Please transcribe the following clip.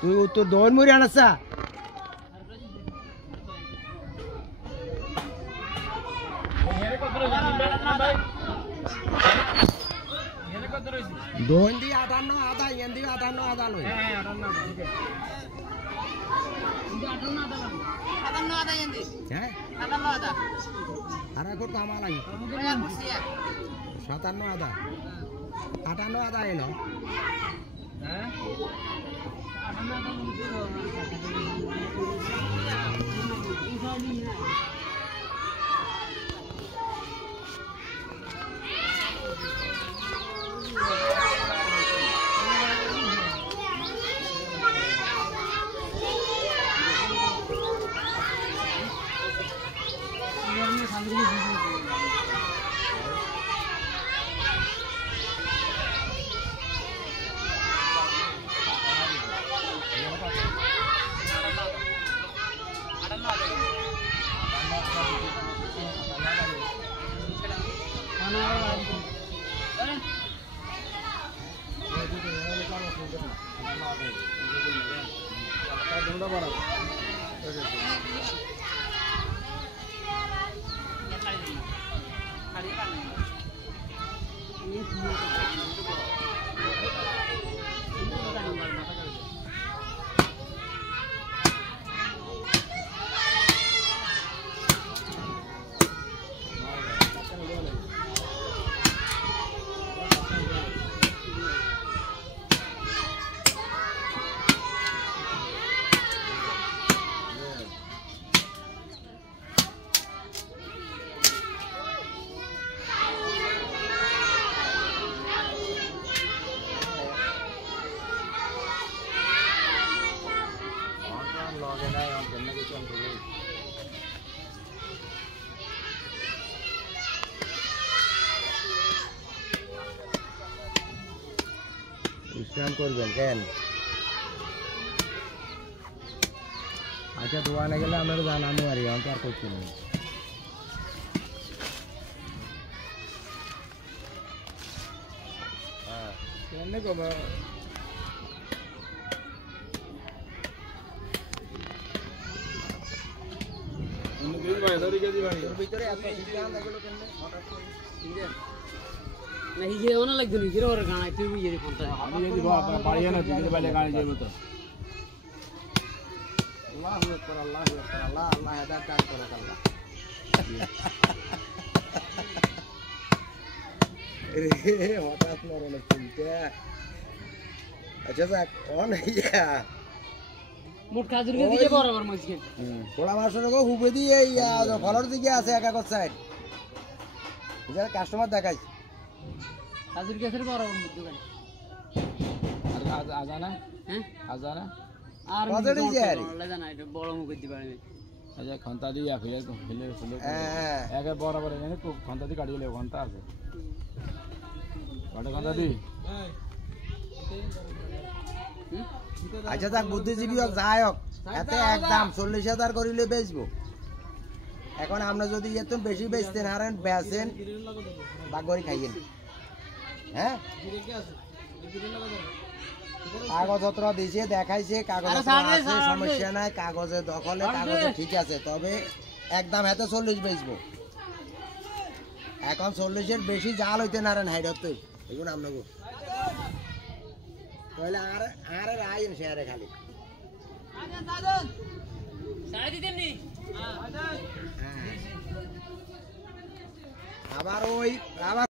তুই উত্তর দোন মুড়ি আনসা দোন দি আধা ন আধা এন দি আধা ন আধা লই হ্যাঁ আর এখন কামা লাগে 57 আধা 58 আধা এলো হ্যাঁ স্নান করবেন কেন আচ্ছা দোয়ানে গেলে আমরা জানানো আর আর করছি না কেন কবা ভিতরে এত সিদ্ধান্ত লাগলো কেন হঠাৎ করে नहीं ये होने लग गई गिरो और गाना तू भी ये कौनता है अभी यदि बढ़िया ना दिखे पहले गाने जेब तो अल्लाह अकबर अल्लाह अकबर अल्लाह अल्लाह हदा का करा अल्लाह रे হঠাৎ মরনে চিন্তা আচ্ছা যাক অন ইয়া মোট কাজুর কে দিকে বরাবর মজকে পোড়া মাছর গো হুবে দিয়ে ইয়া ফলর দিকে আছে একাকর সাইড যা কাস্টমার দেখাই কাজুর কে সরে বরাবর দোকান আর আজানা হ্যাঁ আজানা আর বাজারে যাই জানা এটা বড় মুখ দিতে পারে আচ্ছা খন্তা দিয়ে ফিরে ফিলে ফিলে একে বরাবর এনে তো খন্তা দিয়ে কাটিয়ে লে ঘন্টা আছে বড় খন্তা দি আচ্ছা যাক বুদ্ধিজীবী হোক যাই হোক এতে একদম 40,000 করিলে বেচবো এখন আমরা যদি এত বেশি বেচতেন হারেন বেচেন বাগরি খাইয়েন হ্যাঁ কাগজপত্র দিয়েছে দেখাইছে কাগজ আছে সমস্যা নাই কাগজে দখলে কাগজে ঠিক আছে তবে একদম এত 40 বেচবো এখন 40-এর বেশি জাল হইতে নারেন হাইডতে এগুলো আপনাকে তাহলে আর রাইন শেয়ারে খালি আবার ওই আবার